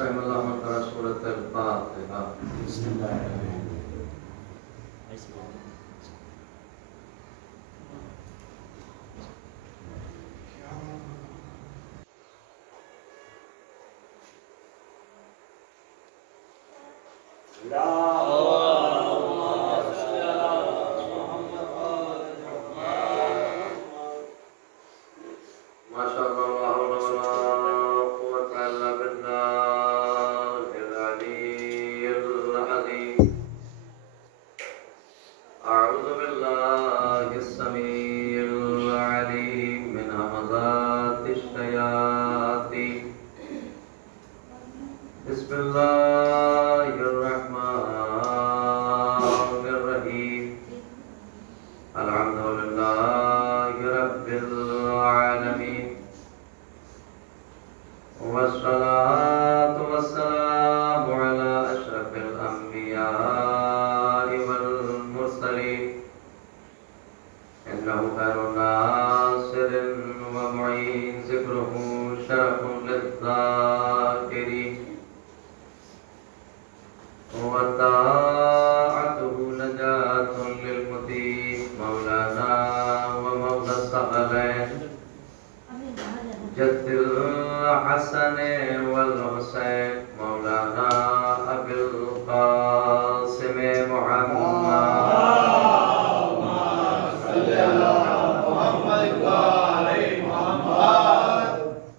رحم اللہ من قرأ سورۃ الفاتحہ. بسم اللہ الرحمن الرحیم. ماشاء اللہ لا حول ولا قوة الا باللہ العلی العظیم. اعوذ باللہ السمیع العلیم من همزات الشیاطین. بسم اللہ الرحمن الرحیم. الحمد للہ رب العالمین والصلاة والسلام على أشرف الأنبياء والمرسلين إنه خير ناصر ومعين ذكره شرف للذاكرين وطاعته نجاة للمطيع مولانا ومولى الثقلين جد الحسن والحسين مولانا أبي القاسم محمد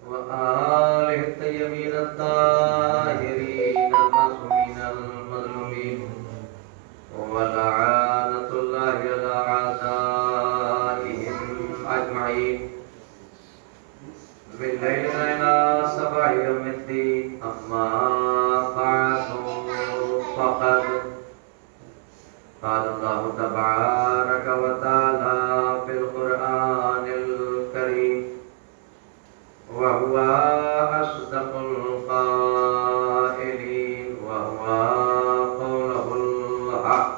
وآله الطيبين الطاهرين المعصومين المظلومين ولعنة الله على أعدائهم أجمعين من ليلنا إلى صباح يوم الدين. أما بعد فقد قال الله تبارك وتعالى في القرآن الكريم وهو أصدق القائلين وهو قوله الحق.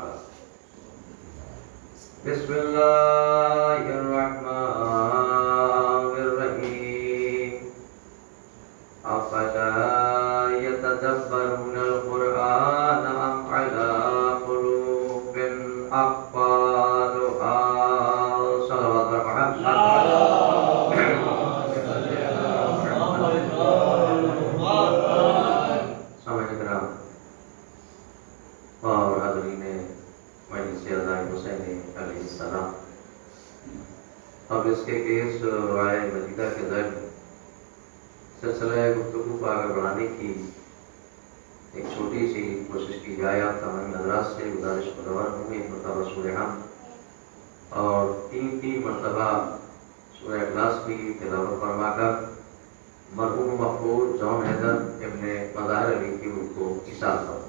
بسم الله الرحمن الرحيم. أفلا يتدبرون القرآن أم على قلوب أقفالها. صلوات محمد. سامعین کرام اور حاضرین مجلس ادائے حسین علیہ السلام، اب اس کے کیس رائے مجیدہ کے ذریعے سلسلہ گفتگو کو آگے بڑھانے کی ایک چھوٹی سی کوشش کی جائے. آپ تمام حضرات سے گزارش کروا ہوں ایک مرتبہ سورہ حمد اور تین مرتبہ سورہ اخلاص کی تلاوت فرما کر مرحوم مقبول جون حیدر ابن مظاہر علی کی روح کو ایصال فرمائیں.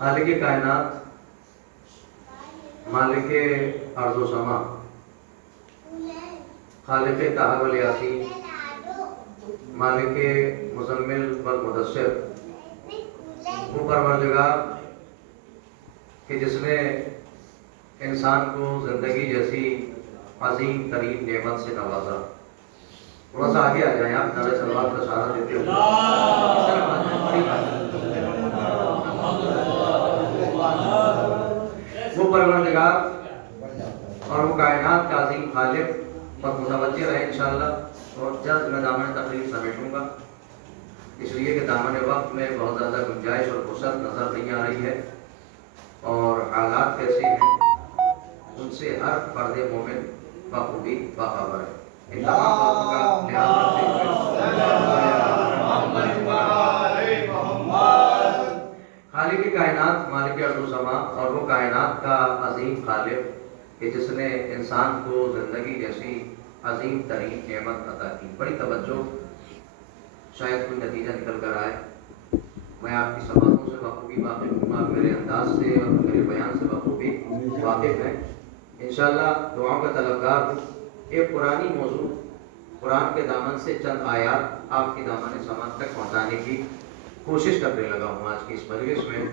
خالق کائنات، مالک ارض و سما، خالق طه و یاسین، مالک مزمل و مدثر، وہ پروردگار کہ جس نے انسان کو زندگی جیسی عظیم ترین نعمت سے نوازا. تھوڑا سا آگے آ جائیں آپ، نعرہ صلوات کا سہارا دیتے ہوئے. سمیٹوں گا، اس لیے کہ دامن وقت میں بہت زیادہ گنجائش اور فرصت نظر نہیں آ رہی ہے، اور حالات کیسے ہیں ان سے ہر فرد مومن بخوبی باخبر ہے۔ ان تمام باتوں کا لحاظ رکھتے ہوئے خالق کائنات، مالک ارض و سما، اور وہ کائنات کا عظیم خالق کہ جس نے انسان کو زندگی جیسی عظیم ترین نعمت عطا کی۔ بڑی توجہ، شاید کوئی نتیجہ نکل کر آئے۔ میں آپ کی سماعتوں سے بخوبی واقف ہوں، آپ میرے انداز سے اور میرے بیان سے بخوبی واقف ہیں۔ انشاءاللہ دعاؤں کا طلبگار ہوں۔ ایک قرآنی موضوع، قرآن کے دامن سے چند آیات آپ کی دامن سماعت تک پہنچانے کی کوشش کرنے لگا ہوں آج کی اس مجلس میں،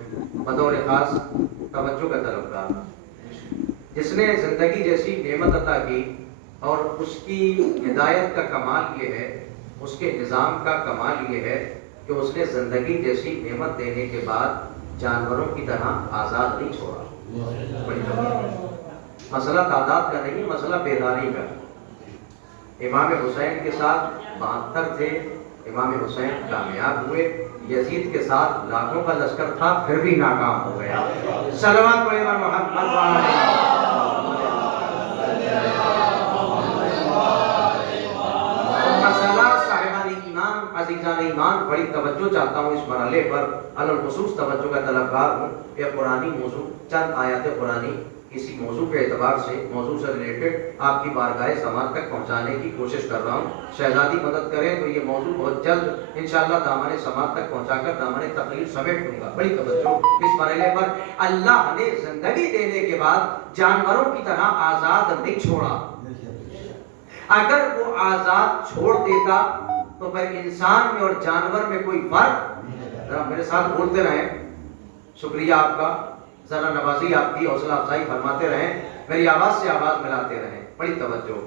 بطور خاص توجہ کا طلبگار، جس نے زندگی جیسی نعمت عطا کی، اور اس کی ہدایت کا کمال یہ ہے، اس کے نظام کا کمال یہ ہے کہ اس نے زندگی جیسی نعمت دینے کے بعد جانوروں کی طرح آزاد نہیں چھوڑا۔ مسئلہ تعداد کا نہیں، مسئلہ بیداری کا۔ امام حسین کے ساتھ 72 تھے، امام حسین کامیاب ہوئے۔ یزید کے ساتھ لاکھوں کا لشکر تھا، پھر بھی ناکام ہو گیا۔ صلوات پڑھیں محمد عزیزان ایمان، بڑی توجہ چاہتا ہوں اس مرحلے پر، الخصوص توجہ کا طلبگار ہوں۔ یہ قرآنی موضوع، چند آیات قرآنی کسی موضوع کے اعتبار سے، موضوع سے ریلیٹڈ آپ کی بارگاہ سماعت تک پہنچانے کی کوشش کر رہا ہوں۔ شہزادی مدد کریں تو یہ موضوع بہت جلد انشاءاللہ دامن سماعت تک پہنچا کر دامن تقریر سمیٹ دوں گا۔ بڑی توجہ اس مرحلے پر، اللہ نے زندگی دینے کے بعد جانوروں کی طرح آزاد نہیں چھوڑا۔ اگر وہ آزاد چھوڑ دیتا تو پھر انسان میں اور جانور میں کوئی فرق، ذرا میرے ساتھ بولتے رہیں، شکریہ آپ کا، ذرا نوازی آپ کی، حوصلہ افزائی فرماتے رہیں، میری آواز سے آواز ملاتے رہیں۔ بڑی توجہ،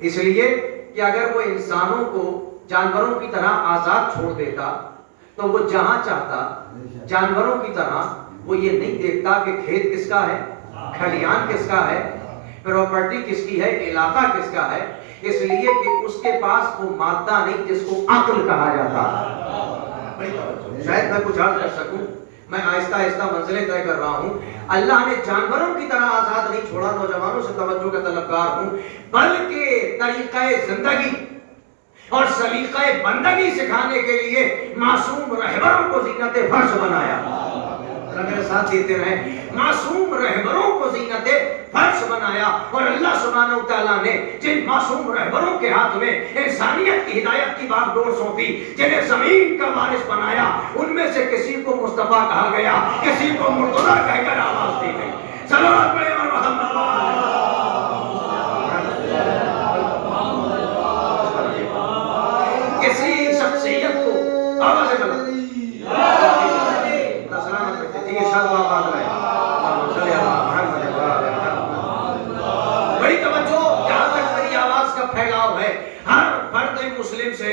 اس لیے کہ اگر وہ انسانوں کو جانوروں کی طرح آزاد چھوڑ دیتا تو وہ جہاں چاہتا جانوروں کی طرح، وہ یہ نہیں دیکھتا کہ کھیت کس کا ہے، کھلیان کس کا ہے، پراپرٹی کس کی ہے، علاقہ کس کا ہے، اس لیے کہ اس کے پاس وہ مادہ نہیں جس کو عقل کہا جاتا۔ شاید میں کچھ عرض کر سکوں، میں آہستہ آہستہ منزلیں طے کر رہا ہوں۔ اللہ نے جانوروں کی طرح آزاد نہیں چھوڑا، نوجوانوں سے توجہ کا طلبگار ہوں، بلکہ طریقہ زندگی اور سلیقہ بندگی سکھانے کے لیے معصوم رہبروں کو زینت فرش بنایا۔ میرے ساتھ دیتے رہیں، معصوم رہبروں کو زینت فرش بنایا، اور اللہ سبحانہ و تعالیٰ نے جن معصوم رہبروں کے ہاتھ میں انسانیت کی ہدایت کی باغ ڈور سونپی، جنہیں زمین کا وارث بنایا، ان میں سے کسی کو مصطفیٰ کہا گیا، کسی کو مرتضیٰ کہہ کر آواز دی گئی۔ صلوات پڑھیں محمد۔ کسی شخصیت کو آواز بنا مسلم سے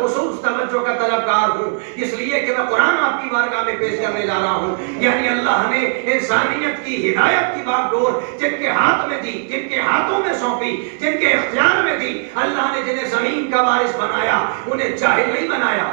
خصوص توجہ کا طلبگار ہوں، اس لیے کہ میں قرآن آپ کی بارگاہ میں پیش کرنے جا رہا ہوں۔ یعنی اللہ نے انسانیت کی ہدایت کی باغ ڈور جن کے ہاتھ میں دی، جن کے ہاتھوں میں سونپی، جن کے اختیار میں دی، اللہ نے جنہیں زمین کا وارث بنایا، انہیں جاہل نہیں بنایا۔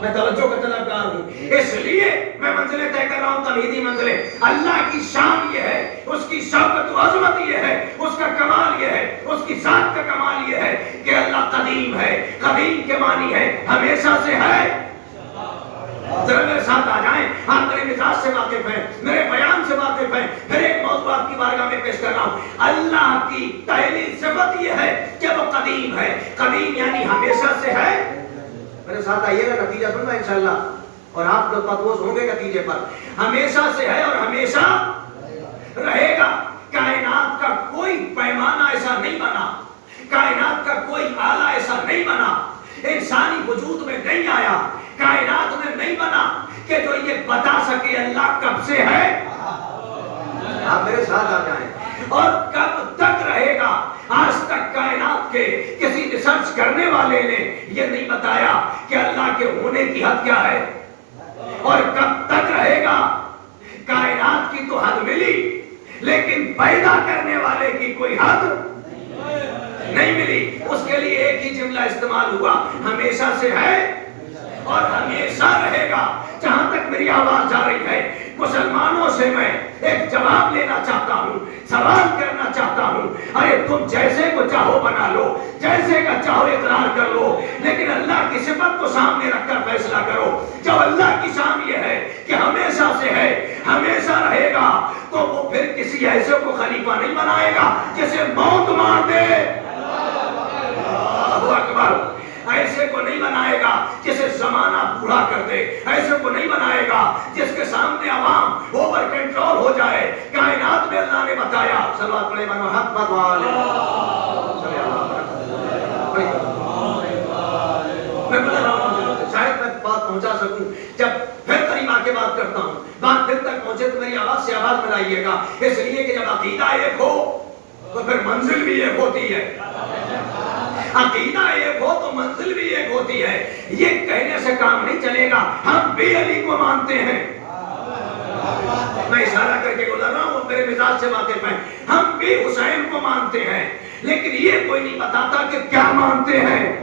میں توجہ کا طلبگار ہوں، اس لیے میں منزلیں طے کر رہا ہوں، تمہیدی منزلیں۔ اللہ کی شان یہ ہے، اس کی شوکت و عظمت یہ ہے، اس کا کمال یہ ہے، اس کی ذات کا کمال یہ ہے کہ اللہ قدیم ہے۔ قدیم کے معنی ہے ہمیشہ سے ہے۔ ذرا میرے ساتھ آ جائیں، آپ میرے مزاج سے واقف ہیں، میرے بیان سے واقف ہیں، پھر ایک موضوع آپ کی بارگاہ میں پیش کر رہا ہوں۔ اللہ کی پہلی صفت یہ ہے کہ وہ قدیم ہے۔ قدیم یعنی ہمیشہ سے ہے۔ میرے ساتھ آئیے گا، نتیجہ سننا انشاءاللہ، اور آپ لوگ مطمئن ہوں گے نتیجے پر۔ ہمیشہ سے ہے اور ہمیشہ رہے گا۔ کائنات کا کوئی پیمانہ ایسا نہیں بنا، کائنات کا کوئی آلہ ایسا نہیں بنا، انسانی وجود میں نہیں آیا، کائنات میں نہیں بنا کہ جو یہ بتا سکے اللہ کب سے ہے۔ آپ میرے ساتھ آ جائیں، اور کب تک رہے گا۔ آج تک کائنات کے کسی ریسرچ کرنے والے نے یہ نہیں بتایا کہ اللہ کے ہونے کی حد کیا ہے اور کب تک رہے گا۔ کائنات کی تو حد ملی، لیکن پیدا کرنے والے کی کوئی حد نہیں ملی. اس کے لیے ایک ہی جملہ استعمال ہوا, ہمیشہ سے ہے اور ہمیشہ رہے گا. جہاں تک میری آواز جا رہی ہے, مسلمانوں سے میں ایک جواب لینا چاہتا ہوں, سوال کرنا چاہتا ہوں. ارے تم جیسے کو چاہو بنا لو, جیسے کا چاہو اقرار کر لو, لیکن اللہ کی صفت کو سامنے رکھ کر فیصلہ کرو. جب اللہ کی شان یہ ہے کہ ہمیشہ سے ہے, ہمیشہ رہے گا, تو وہ پھر کسی ایسے کو خلیفہ نہیں بنائے گا جسے موت مار دے. اللہ اکبر. ایسے کو نہیں بنائے گا جسے زمانہ بوڑھا کر دے, ایسے کو نہیں بنائے گا جس کے سامنے عوام اوور کنٹرول ہو جائے. کائنات میں اللہ نے بتایا, صلوات پڑھے محمد والے, میں بتا رہا ہوں شاید میں بات پہنچا سکوں. جب پھر قریب آ کے بات کرتا ہوں, بات دل تک پہنچے تو میری آواز سے آواز ملائیے گا, اس لیے کہ جب عقیدہ ایک ہو تو پھر منزل بھی ایک ہوتی ہے. عقیدہ ایک ہو تو منزل بھی ایک ہوتی ہے. یہ کہنے سے کام نہیں چلے گا. ہم بھی علی کو مانتے ہیں, میں اشارہ کر کے گزر رہا ہوں, میرے مزاج سے واقف ہیں. ہم بھی حسین کو مانتے ہیں, لیکن یہ کوئی نہیں بتاتا کہ کیا مانتے ہیں.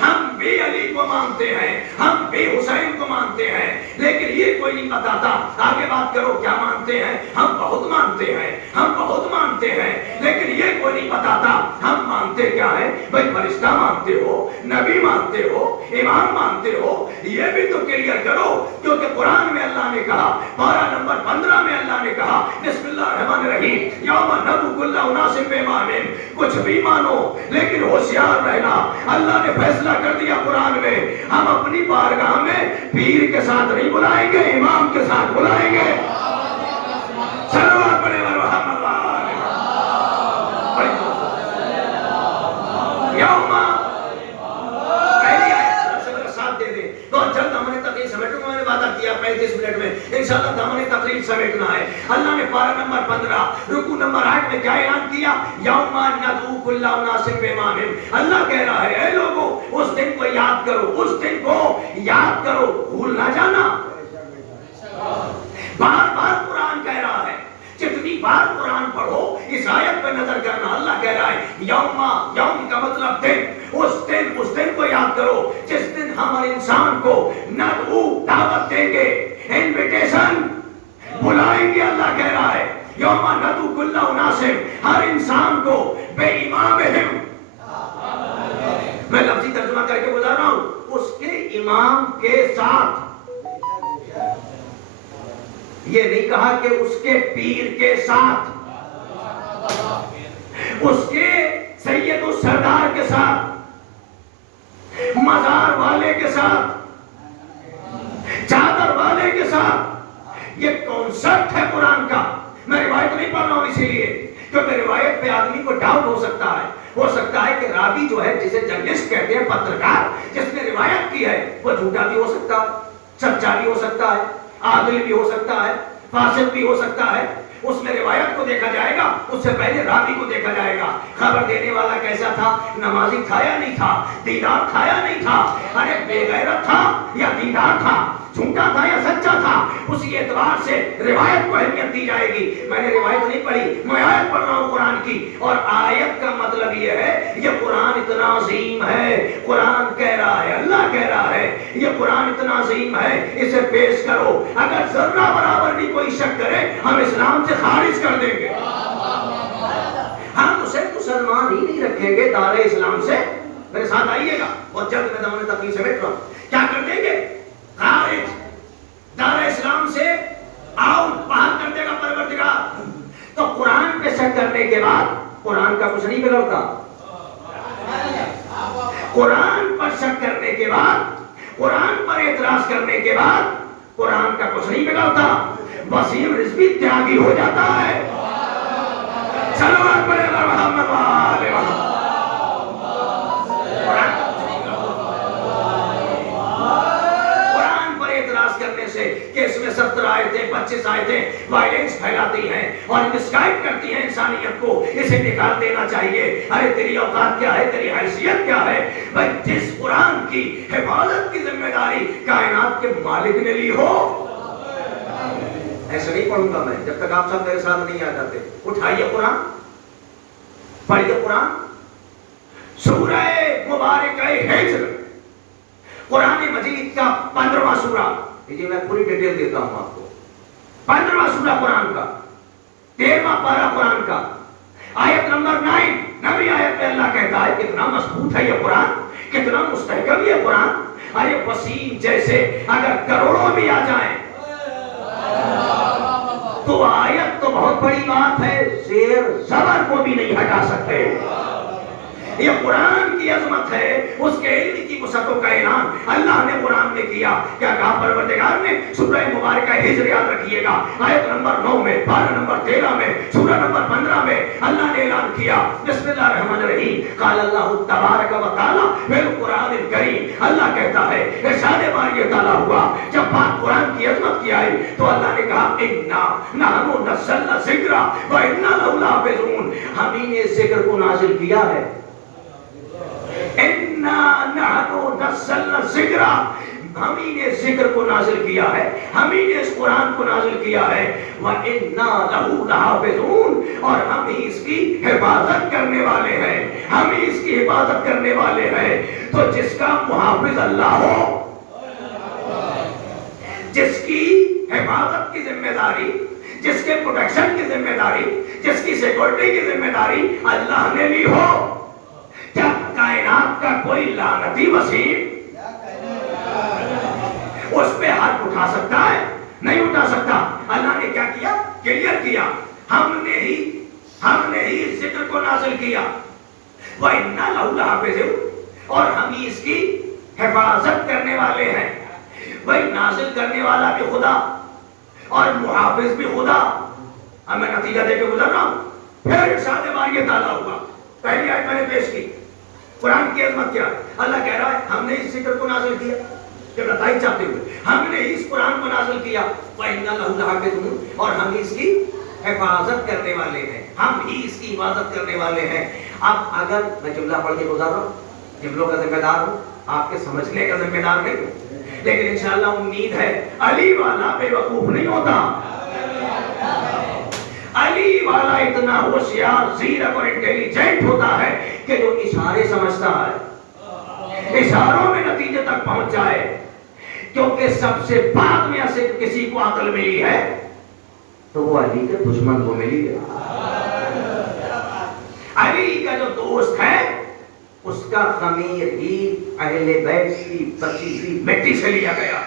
ہم بھی علی کو مانتے ہیں, ہم بھی حسین کو مانتے ہیں, لیکن یہ کوئی نہیں بتاتا. آگے بات کرو کیا مانتے ہیں. ہم بہت مانتے ہیں, ہم بہت مانتے ہیں, لیکن یہ کوئی نہیں بتاتا ہم مانتے کیا ہیں. بھائی فرشتہ مانتے ہو, نبی مانتے ہو, امام مانتے ہو, یہ بھی تو کلیئر کرو. کیونکہ قرآن میں اللہ نے کہا, پارہ نمبر 15 میں اللہ نے کہا, بسم اللہ الرحمن الرحیم, یوم ندعو کل اناس بامامہم. کچھ بھی مانو لیکن ہوشیار رہنا. اللہ نے فیصلہ کر دیا قرآن میں, ہم اپنی بارگاہ میں پیر کے ساتھ نہیں بلائیں گے, امام کے ساتھ بلائیں گے. صلوات پڑھے محمد یوم, پہلی آیت سے میرا ساتھ دے دیں. بہت جلد ہم نے تقریر سمیٹوں, میں نے وعدہ کیا 35 منٹ میں انشاءاللہ دامن تقریر سمیٹنا ہے. اللہ نے پارہ نمبر 15 رکوع نمبر 8 میں کیا اعلان کیا, یوم ندعو کل اناس بامامہم. اللہ کہہ رہا ہے اے لوگوں اس دن کو یاد کرو, اس دن کو یاد کرو, بھول نہ جانا. بار بار قرآن کہہ رہا ہے, جتنی بار قرآن پڑھو اس آیت پہ نظر کرنا. اللہ کہہ رہا ہے یوم, یوم کا مطلب دن, اس دن کو یاد کرو جس دن ہم انسان کو ندعو دعوت دیں گے, انویٹیشن بلائیں گے. اللہ کہہ رہا ہے یوم ندعو کل اناس, ہر انسان کو بے امامہم. میں لفظی ترجمہ کر کے گزار رہا ہوں, اس کے امام کے ساتھ. یہ نہیں کہا کہ اس کے پیر کے ساتھ, اس کے سید و سردار کے ساتھ, مزار والے کے ساتھ, چادر والے کے ساتھ. یہ کانسیپٹ ہے قرآن کا. میں روایت نہیں پڑھ رہا ہوں اسی لیے کیونکہ روایت پہ آدمی کو ڈاؤٹ ہو سکتا ہے. ہو سکتا ہے کہ راوی جو ہے جسے جرنلسٹ کہتے ہیں, پترکار, جس نے روایت کی ہے وہ جھوٹا بھی ہو سکتا ہے, سچا بھی ہو سکتا ہے, عادل بھی ہو سکتا ہے, فاسق بھی ہو سکتا ہے. اس میں روایت کو دیکھا جائے گا, اس سے پہلے راوی کو دیکھا جائے گا. خبر دینے والا کیسا تھا, نمازی تھا یا نہیں تھا, دیندار تھا یا نہیں تھا, ارے بے غیرت تھا یا دیندار تھا, جھوٹا تھا یا سچا تھا. اسی اعتبار سے روایت کو اہمیت دی جائے گی. میں نے روایت نہیں پڑھی, میں آیت پڑھ رہا ہوں قرآن کی, اور آیت کا مطلب یہ ہے یہ قرآن اتنا عظیم ہے. قرآن کہہ رہا ہے, اللہ کہہ رہا ہے یہ قرآن اتنا عظیم ہے, اسے پیش کرو. اگر ذرہ برابر بھی کوئی شک کرے ہم اسلام سے خارج کر دیں گے. ہم اسے مسلمان ہی نہیں رکھیں گے دار اسلام سے. میرے ساتھ آئیے گا, بہت جلد میں دامن تقریر سمیٹ رہا ہوں. کیا کر دیں گے, خارج, دار اسلام سے آؤٹ, باہر کر دے گا پروردگار. تو قرآن پہ شک کرنے کے بعد قرآن کا کچھ نہیں بگڑتا. قرآن پر شک کرنے کے بعد, قرآن پر اعتراض کرنے کے بعد قرآن کا کچھ نہیں بگڑتا. وسیم رضوی تیاگی ہو جاتا ہے. صلوات پڑھے محمد والے محمد. قرآن پر اعتراض کرنے سے کہ اس میں 17 آیتیں 25 آیتیں وائلنس پھیلاتی ہیں اور مسگائیڈ کرتی ہیں انسانیت کو, اسے نکال دینا چاہیے. ارے تیری اوقات کیا ہے, تیری حیثیت کیا ہے؟ بھائی جس قرآن کی حفاظت کی ذمہ داری کائنات کے مالک نے لی ہو. ایسے نہیں پڑھوں گا میں جب تک آپ سب میرے ساتھ نہیں آ جاتے. اٹھائیے قرآن, پڑھیے قرآن سورہ مبارکہ ہجر، قرآن مجید کا 15واں سورہ. دیکھیے میں پوری ڈیٹیل دیتا ہوں آپ کو. 15واں سورہ قرآن کا، 13واں پارہ قرآن کا، آیت نمبر 9. نبی آیت میں اللہ کہتا ہے کتنا مضبوط ہے یہ قرآن، کتنا مستحکم یہ قرآن. ارے وسیم جیسے اگر کروڑوں بھی آ جائیں تو آیت تو بہت بڑی بات ہے، زیر زبر کو بھی نہیں ہٹا سکتے. یہ قرآن کی عظمت ہے، اس کے علم کی وسعتوں کا اعلان اللہ نے قرآن میں کیا. کیا کہا پروردگار نے؟ سورہ مبارکہ ہجر یاد رکھیے گا، آیت نمبر 9 میں، پارہ نمبر 13 میں، سورہ نمبر 15 میں اللہ نے اعلان کیا. بسم اللہ الرحمن الرحیم. قال اللہ تبارک و تعالی بالقرآن الکریم. اللہ کہتا ہے ارشاد باری تعالیٰ ہوا جب بات قرآن کی عظمت کی آئی تو اللہ نے کہا انا نحن نزلنا الذکر و انا لہ لحافظون. ہم ہی نے ذکر کو نازل کیا ہے. انا نحن نزلنا الذکر، ہم ہی نے ذکر کو نازل کیا ہے، ہم ہی نے اس قرآن کو نازل کیا ہے. وَإِنَّا لَهُ لَحَافِظُونَ، اور ہم ہی اس کی حفاظت کرنے والے ہیں، ہم ہی اس کی حفاظت کرنے والے ہیں. تو جس کا محافظ اللہ ہو، جس کی حفاظت کی ذمہ داری، جس کے پروٹیکشن کی ذمہ داری، جس کی سیکورٹی کی ذمہ داری اللہ نے لی ہو، کیا کائنات کا کوئی لعنتی وسیم اس پہ ہاتھ اٹھا سکتا ہے؟ نہیں اٹھا سکتا. اللہ نے کیا کیا؟ کلیئر کیا. ہم نے ہی اس ذکر کو نازل کیا. وَإِنَّا لَهُ لَحَافِظُونَ، اور ہم ہی اس کی حفاظت کرنے والے ہیں. وہی نازل کرنے والا بھی خدا اور محافظ بھی خدا. اب میں نتیجہ دے کے گزر رہا ہوں. پھر ارشاد باری تعالیٰ ہوا. پہلی آیت میں نے پیش کی، قرآن کی عظمت کیا ہے. اللہ کہہ رہا ہے ہم نے اس ذکر کو نازل کیا، جب نتائج چاہتے ہوئے ہم نے اس قرآن کو نازل کیا. وَإِنَّا لَهُ لَحَافِظُونَ، اور ہم اس کی حفاظت کرنے والے ہیں، ہم ہی اس کی حفاظت کرنے والے ہیں. اب اگر میں جملہ پڑھ کے گزار رہا ہوں، جملوں کا ذمہ دار ہوں، آپ کے سمجھنے کا ذمہ دار نہیں ہوں، لیکن انشاءاللہ امید ہے علی والا بے وقوف نہیں ہوتا. علی والا اتنا ہوشیار، زیرک اور انٹیلیجنٹ ہوتا ہے کہ جو اشارے سمجھتا ہے، اشاروں میں نتیجے تک پہنچ جائے. کیونکہ سب سے بعد میں سے کسی کو عقل ملی ہے تو وہ علی کے دشمن کو ملی ہے. علی کا جو دوست ہے اس کا خمیر ہی اہل بیت کی بچی ہوئی مٹی سے لیا گیا.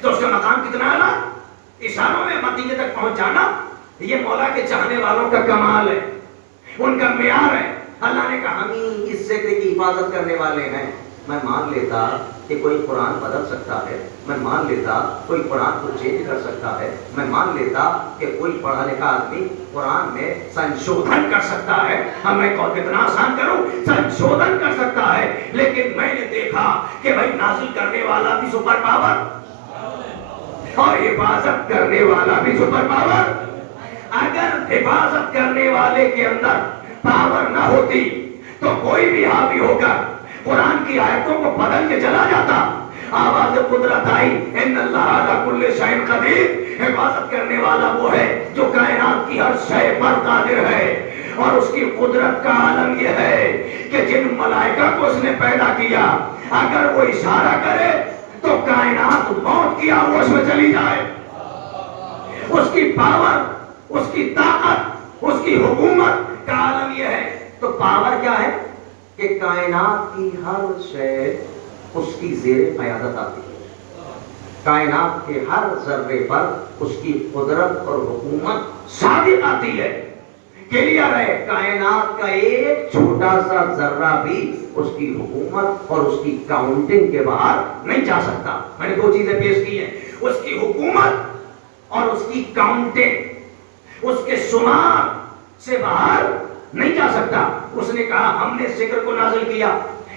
تو اس کا مقام کتنا اعلیٰ، اشاروں میں نتیجے تک پہنچ جانا. یہ مولا کے چاہنے والوں کا کمال ہے، ان کا معیار ہے. اللہ نے کہا ہم ہی اس ذکر کی حفاظت کرنے والے ہیں. میں مان لیتا کہ کوئی قرآن بدل سکتا ہے، میں مان لیتا کوئی قرآن کو چینج کر سکتا ہے، میں مان لیتا کہ کوئی پڑھا لکھا آدمی قرآن میں سنشودھن کر سکتا ہے. ہم میں کتنا آسان کروں، سنشودھن کر سکتا ہے. لیکن میں نے دیکھا کہ بھائی نازل کرنے والا بھی سپر پاور اور حفاظت کرنے والا بھی سپر پاور. اگر حفاظت کرنے والے کے اندر پاور نہ ہوتی تو کوئی بھی حاوی ہو کر قرآن کی آیتوں کو بدل کے چلا جاتا. آواز قدرت آئی، ان اللہ علی کل شیء قدیر. حفاظت کرنے والا وہ ہے جو کائنات کی ہر شے پر قادر ہے. اور اس کی قدرت کا عالم یہ ہے کہ جن ملائکہ کو اس نے پیدا کیا اگر وہ اشارہ کرے تو کائنات موت کی آغوش میں چلی جائے. اس کی پاور، اس کی طاقت، اس کی حکومت کا عالم یہ ہے. تو پاور کیا ہے کہ کائنات کی ہر شے اس کی زیر قیادت آتی ہے. کائنات کے ہر ذرے پر اس کی قدرت اور حکومت صادق آتی ہے. کلیئر ہے، کائنات کا ایک چھوٹا سا ذرہ بھی اس کی حکومت اور اس کی کاؤنٹنگ کے باہر نہیں جا سکتا. میں نے دو چیزیں پیش کی ہیں، اس کی حکومت اور اس کی کاؤنٹنگ، اس کے شمار سے باہر نہیں جا سکتا. اس نے کہا ہم نے ذکر کو نازل کیا،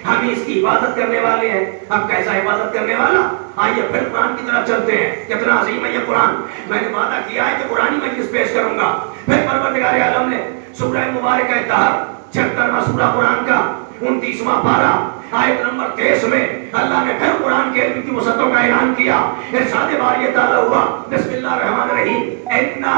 ہم اس کی حفاظت کرنے والے ہیں. اب کیسا حفاظت کرنے والا؟ آئیے پھر قرآن کی طرف چلتے ہیں. کتنا عظیم ہے یہ قرآن. میں نے وعدہ کیا ہے کہ قرآنی مجلس پیش کروں گا. پھر پروردگار عالم نے سورہ مبارکہ طہر 76واں سورہ قرآن کا 29واں پارہ آیت نمبر 23 میں اللہ نے پھر قرآن کے علم کی وسعتوں کا اعلان کیا. ارشاد باری تعالیٰ ہوا، بسم اللہ الرحمن الرحیم، انا